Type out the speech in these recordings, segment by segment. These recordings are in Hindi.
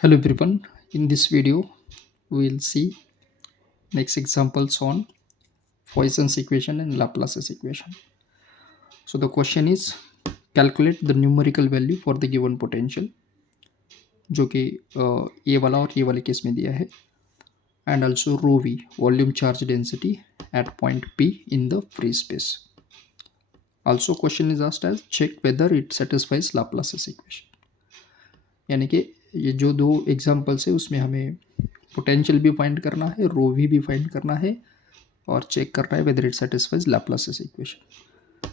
Hello everyone. In this video, we will see next examples on Poisson's equation and Laplace's equation. So the question is calculate the numerical value for the given potential जो कि ये वाला और ये वाले केस में दिया है and also rho v volume charge density at point P in the free space. Also question is asked as check whether it satisfies Laplace's equation. यानी कि ये जो दो एग्जाम्पल्स है उसमें हमें पोटेंशियल भी फाइंड करना है, रो भी फाइंड करना है और चेक करना है whether it satisfies Laplace's equation.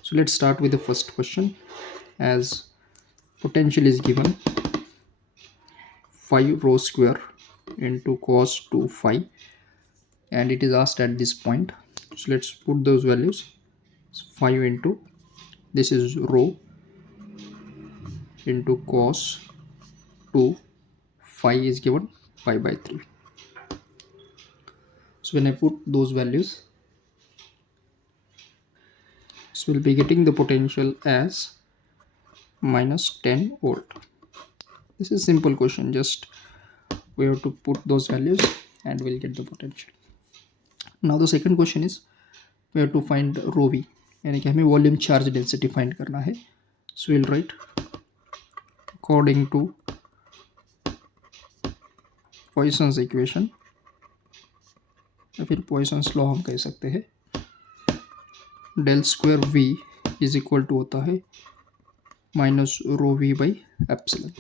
So let's start with the first question. As potential is given 5 rho square into cos 2 phi and it is asked at this point. So let's put those values. 5 into this is rho into cos 2 phi is given pi by 3. So when I put those values, so we'll be getting the potential as minus 10 volt. This is simple question, just we have to put those values and we'll get the potential. Now the second question is we have to find rho v, यानी कि हमें वॉल्यूम चार्ज डेंसिटी फाइंड करना है. So will write according to Poisson's equation या फिर पॉइसन्स लॉ हम कह सकते हैं. Del square v is equal to होता है minus rho v by epsilon.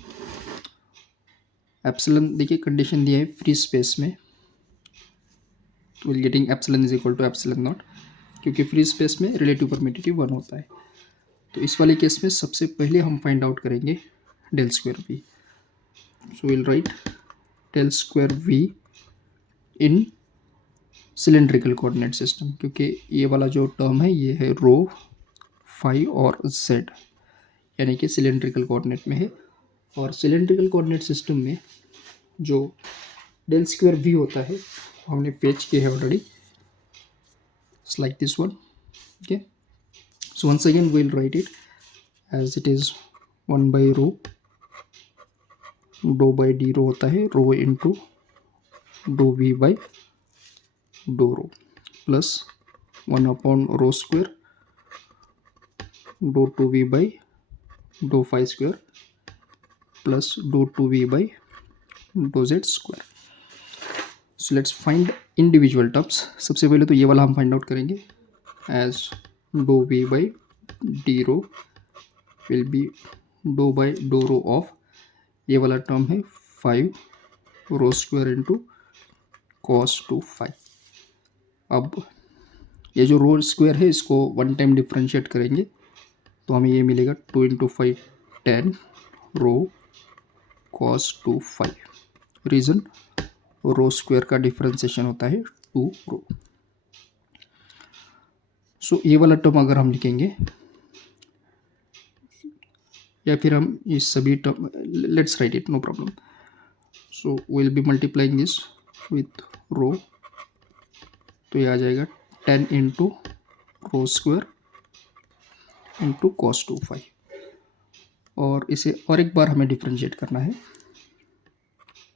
Epsilon देखिए कंडीशन दिया है फ्री स्पेस में, तो we'll getting epsilon is equal to epsilon naught, क्योंकि फ्री स्पेस में रिलेटिव परमिटिविटी 1 होता है. तो इस वाले केस में सबसे पहले हम फाइंड आउट करेंगे del square V. So will write del square V in cylindrical coordinate system, क्योंकि ये वाला जो टर्म है ये है रो फाई और जेड, यानी कि सिलेंड्रिकल कोऑर्डिनेट में है. और सिलेंड्रिकल कोऑर्डिनेट सिस्टम में जो डेल स्क्वायर वी होता है हमने फेच किया है already. It's like this one. Okay, so once again we'll write it as it is 1 by rho dou by d rho होता है rho into dou v by dou rho plus 1 upon rho square dou 2v by dou phi square plus dou 2v by dou z square. So let's find individual terms. सबसे पहले तो ये वाला हम फाइंड आउट करेंगे as dou v by d rho will be dou by dou rho of ये वाला टर्म है 5 rho square into cos 2 phi. अब ये जो रो स्क्वायर है इसको वन टाइम डिफ्रेंशिएट करेंगे तो हमें ये मिलेगा 2 into 5 10 rho cos 2 phi. Reason rho square का डिफ्रेंसिएशन होता है 2 रो. सो ये वाला टर्म अगर हम लिखेंगे या फिर हम इस सभी term let's write it, no problem. So we'll be multiplying this with rho, तो ये आ जाएगा 10 into rho square into cos 2 phi. और इसे और एक बार हमें डिफ्रेंशिएट करना है.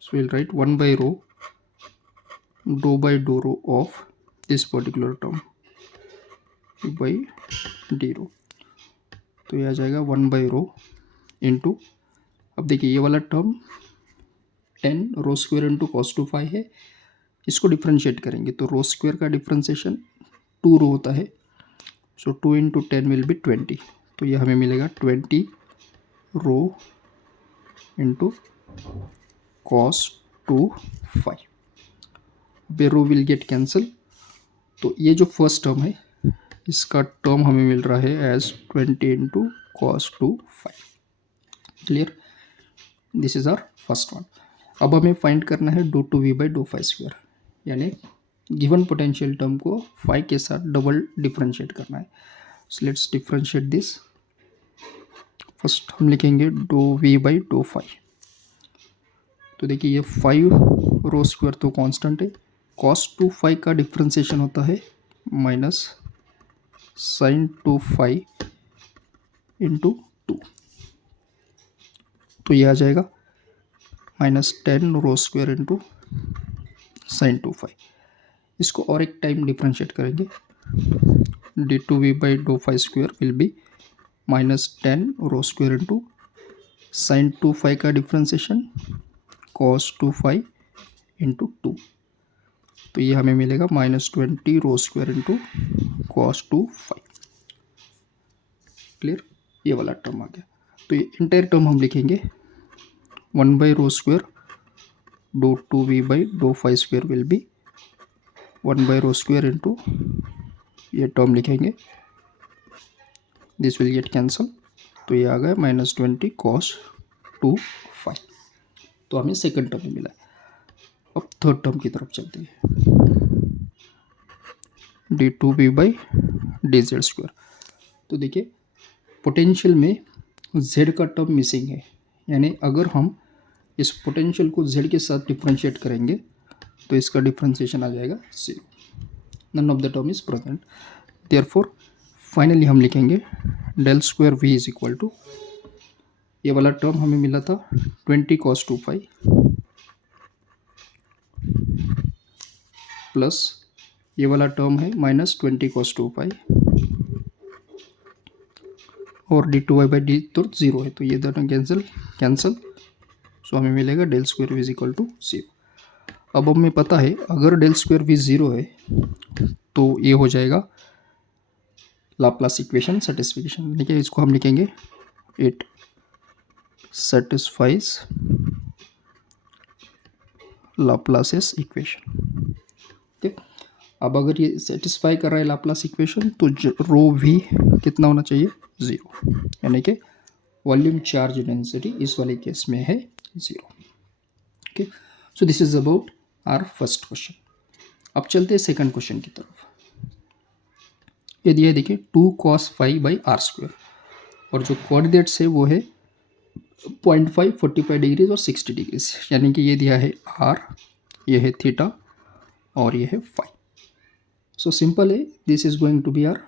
So will write 1 by rho doe by doe rho of this particular term by d rho, तो ये आ जाएगा 1 बाई रो इंटू, अब देखिए ये वाला term 10 rho square into cos 2 phi है, इसको डिफ्रेंशिएट करेंगे तो रो स्क्वायर का डिफ्रेंशिएशन 2 रो होता है. सो 2 इंटू 10 विल बी 20, तो ये हमें मिलेगा 20 rho into cos 2 phi. By rho will get cancel, तो ये जो फर्स्ट टर्म है इसका टर्म हमें मिल रहा है as 20 into cos 2 phi. Clear, this is our first one. अब हमें फाइंड करना है dou two we by dough phi square, यानी गिवन पोटेंशियल टर्म को फाई के साथ डबल डिफ्रेंशिएट करना है. So let's differentiate this. First हम लिखेंगे dou we by dough phi. तो देखिए ये 5 रो स्क्वायर तो कांस्टेंट है, कॉस 2 phi का डिफ्रेंशिएशन होता है माइनस साइन 2 phi इंटू 2, तो ये आ जाएगा minus 10 rho square into sine 2 phi. इसको और एक टाइम डिफ्रेंशिएट करेंगे, d two we by dough phi square will be minus 10 rho square into sine 2 phi का डिफ्रेंशिएशन कॉस 2 फाई इंटू 2, तो ये हमें मिलेगा minus 20 rho square into cos 2 phi. Clear, ये वाला टर्म आ गया। तो ये इंटायर टर्म हम लिखेंगे 1 by rho square dou 2v by dough phi square will be 1 by rho square into, ये टर्म लिखेंगे, दिस विल गेट कैंसल, तो ये आ गया माइनस 20 कॉस 2 फाई। तो हमें सेकंड टर्म मिला है। अब थर्ड टर्म की तरफ चलते हैं, D two B by D Z square. तो देखिए पोटेंशियल में z का टर्म मिसिंग है, यानी अगर हम इस पोटेंशियल को z के साथ डिफ्रेंशिएट करेंगे तो इसका डिफ्रेंशिएशन आ जाएगा 0, none of the term is present. Therefore finally हम लिखेंगे del square v is equal to, ये वाला टर्म हमें मिला था 20 cos 2 फाई प्लस ये वाला टर्म है माइनस 20 cos 2 फाई, और D two Y by D तो 0 है, तो ये दोनों कैंसल, सो हमें मिलेगा del square V is equal to 0। अब हमें पता है अगर डेल स्क्वायर वी 0 है तो ये हो जाएगा लाप्लास इक्वेशन सेटिस्फिकेशन, देखिए इसको हम लिखेंगे इट सेटिस्फाइज लाप्लास इक्वेशन। ठीक, अब अगर ये सेटिस्फाई कर रहा है लाप्लास इक्वेशन तो रो वी कितना होना चाहिए 0, यानी कि वॉल्यूम चार्ज डेंसिटी इस वाले केस में है 0। Okay, so this is about our first question. अब चलते हैं सेकंड क्वेश्चन की तरफ। ये दिया है देखिए 2 cos phi by R square, और जो कोऑर्डिनेट्स है वो है 0.5, 45 डिग्रीज और 60 डिग्रीज, यानी कि ये दिया है आर, ये है थीटा और ये है फाई। सो सिंपल है, this is going to be our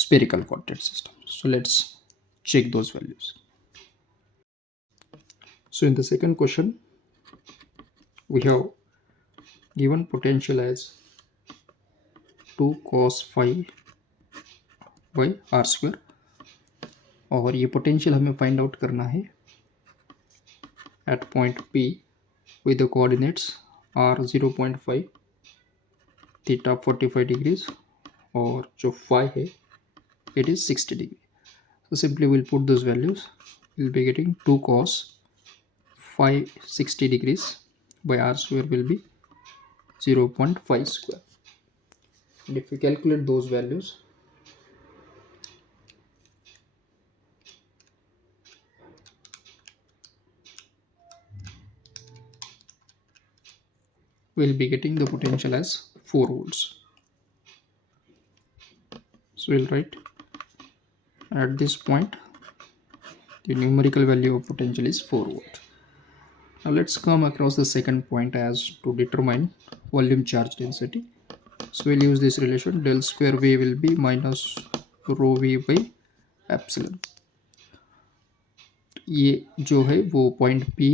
spherical coordinate system. So let's check those values. So in the second question we have given potential as 2 cos phi by r square, और ये potential हमें find out करना है at point P with the coordinates r 0.5, theta 45 degrees और जो phi है it is 60 degree. So simply we'll put those values, we'll be getting 2 cos phi 60 degrees by r square will be 0.5 square, and if we calculate those values, we'll be getting the potential as 4 volts. So we'll write at this point the numerical value of potential is 4 volt. Now let's come across the second point as to determine volume charge density. So we'll use this relation, del square v will be minus rho v by epsilon. ये जो है वो point P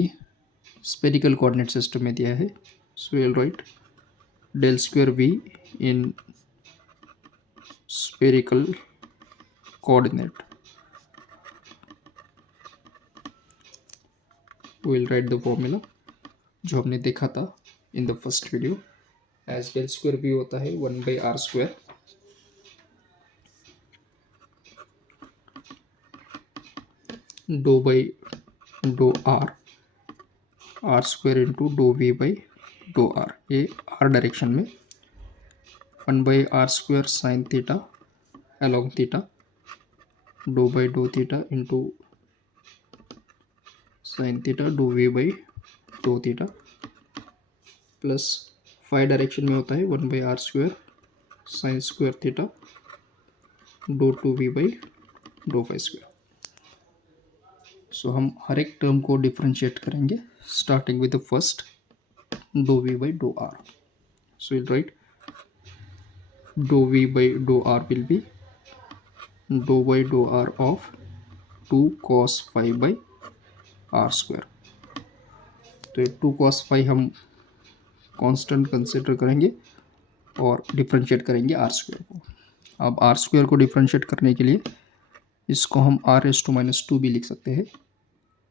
spherical coordinate system में दिया है, सो we'll write del square v in spherical coordinate. We'll write the formula जो हमने देखा था in the first video, as del square v होता है 1 by r square dou by dou r square into dou v by dou r, ये r डायरेक्शन में 1 by r square sin theta along theta dou by dou theta into sin theta dou v by dou theta plus phi direction में होता है 1 by r square sin square theta dou 2v by dou phi square. सो हम हर एक टर्म को डिफ्रेंशिएट करेंगे starting with the first dou v by dou r. So we'll write dou v by dou r will be dou by dou r of 2 cos phi by r square. तो 2 cos फाई हम कांस्टेंट कंसिडर करेंगे और डिफरेंशिएट करेंगे आर स्क्वायर को। अब आर स्क्वायर को डिफरेंशिएट करने के लिए इसको हम r रेज़ टू माइनस 2 भी लिख सकते हैं,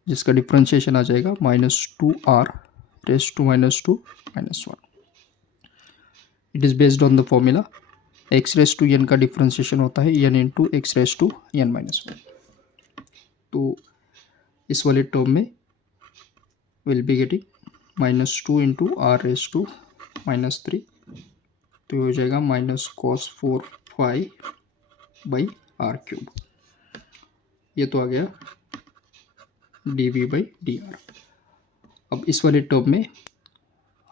जिसका डिफरेंशिएशन आ जाएगा -2r raise to minus 2 minus 1। It is based on the formula x raise to n का डिफरेंशिएशन होता है n into X raise to n minus 1। तो इस वाले टर्म में will be getting -2 into R raise to minus 3, तो ये हो जाएगा -cos 4 बाई आर क्यूब। ये तो आ गया dv/dr। अब इस वाले टर्म में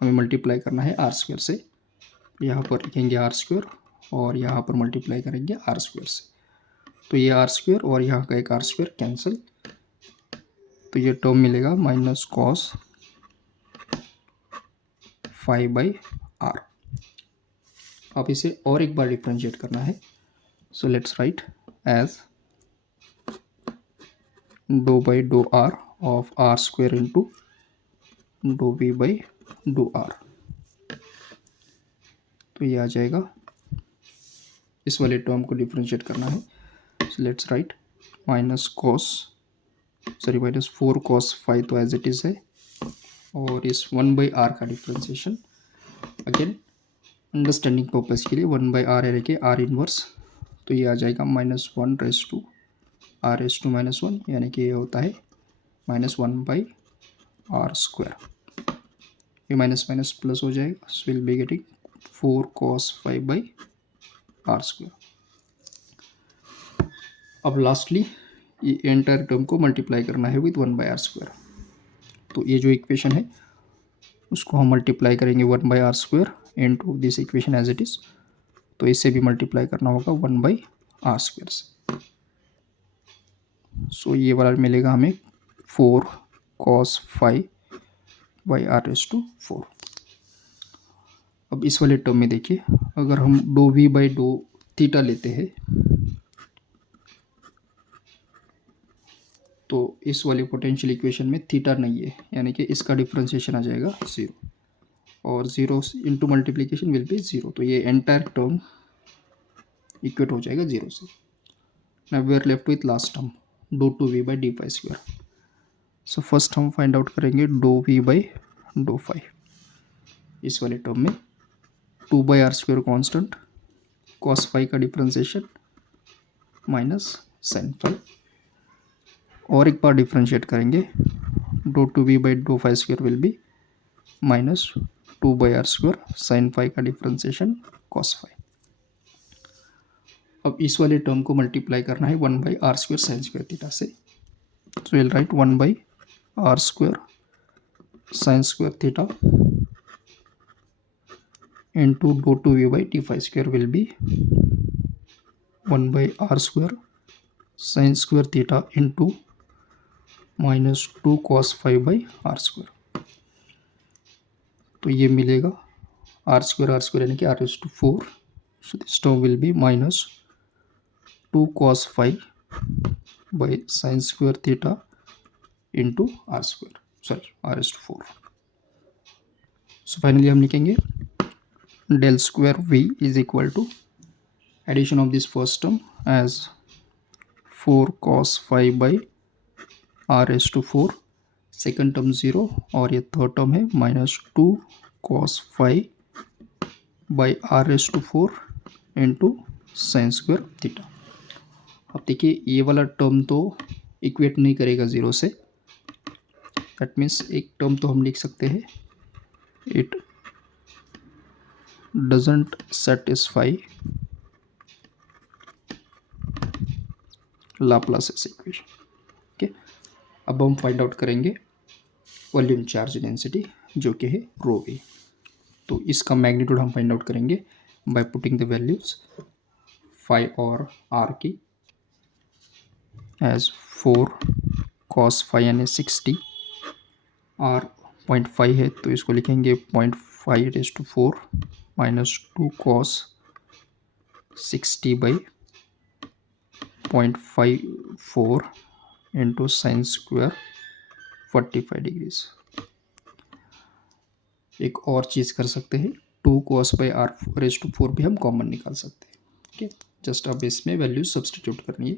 हमें मल्टीप्लाई करना है आर स्क्वायर से। यहाँ पर लिखेंगे आर स्क्वायर और यहाँ पर मल्टीप्लाई करेंगे आर स्क्वायर से। तो ये आर स्क्वायर और यहाँ का एक आर स्क्वायर कैंसिल, तो ये टर्म मिलेगा -cos 5/r। अब इसे और एक बार डिफरेंशिएट करना है, so let's write as dou by dou r of r square into dou we by dou r. तो ये आ जाएगा, इस वाले टर्म को डिफरेंशिएट करना है, सो लेट्स राइट -4 cos 5 तो एज इट इज़ है, और इस 1/r का डिफरेंशिएशन अगेन अंडरस्टैंडिंग पर्पज़ के लिए 1/r है लेके r इनवर्स, तो ये आ जाएगा -1 raise to r raise to minus 1, यानी कि ये होता है -1/r स्क्वायर। ये माइनस माइनस प्लस हो जाएगा, सो we'll be getting 4 cos 5/r square. अब लास्टली ये एंटायर टर्म को मल्टीप्लाई करना है विद 1/r स्क्वायर। तो ये जो इक्वेशन है उसको हम मल्टीप्लाई करेंगे 1/r square into this equation as it is, तो इससे भी मल्टीप्लाई करना होगा 1/r स्क्वायर से। सो ये वाला मिलेगा हमें 4 cos 5/r रेज़ टू 4। अब इस वाले टर्म में देखिए, अगर हम dou v by dou theta लेते हैं तो इस वाली पोटेंशियल इक्वेशन में थीटा नहीं है, यानी कि इसका डिफरेंशिएशन आ जाएगा 0, और 0 इंटू मल्टीप्लीकेशन विल बी 0, तो ये एंटायर टर्म इक्वेट हो जाएगा 0 से। Now we are left with last term dou two we by d phi square. So first हम फाइंड आउट करेंगे dou we by dough phi. इस वाले टर्म में 2/r square constant, cos phi का डिफरेंशिएशन माइनस sin फाई, और एक बार डिफरेंशिएट करेंगे dou two we by dough phi square will be -2/r square sin phi का डिफरेंशिएशन cos फाई। अब इस वाले टर्म को मल्टीप्लाई करना है 1/r square sin square theta से, so will write 1/r square sin square theta into dou two we by d phi square will be 1/r square sin square theta into -2 cos 5/r square. तो ये मिलेगा r स्क्वायर यानी कि r raise to 4, so this term will be -2 cos 5/sin square theta into r square, sorry r raise to 4। So finally हम लिखेंगे del square v is equal to addition of this first term as 4 cos 5 by r raised to 4, second term 0, और ये थर्ड टर्म है -2 cos 5 by r raised to 4 into sin square theta. अब देखिए ये वाला टर्म तो इक्वेट नहीं करेगा 0 से, दैट मीन्स एक टर्म तो हम लिख सकते हैं it doesn't satisfy Laplace's equation। Okay, अब हम फाइंड आउट करेंगे वॉल्यूम चार्ज डेंसिटी जो कि है रो वी। तो इसका मैग्नीट्यूड हम फाइंड आउट करेंगे by putting the values phi और आर की एज 4 cos फाई यानी 60, आर 0.5 है तो इसको लिखेंगे 0.5 रेज़ टू 4 -2 cos 60 by 0.54 इंटू साइन स्क्वायर 45 डिग्रीज। एक और चीज़ कर सकते हैं, 2 cos by r raise to 4 भी हम कॉमन निकाल सकते हैं। ओके, जस्ट अब इसमें वैल्यूज सब्सटीट्यूट करनी है।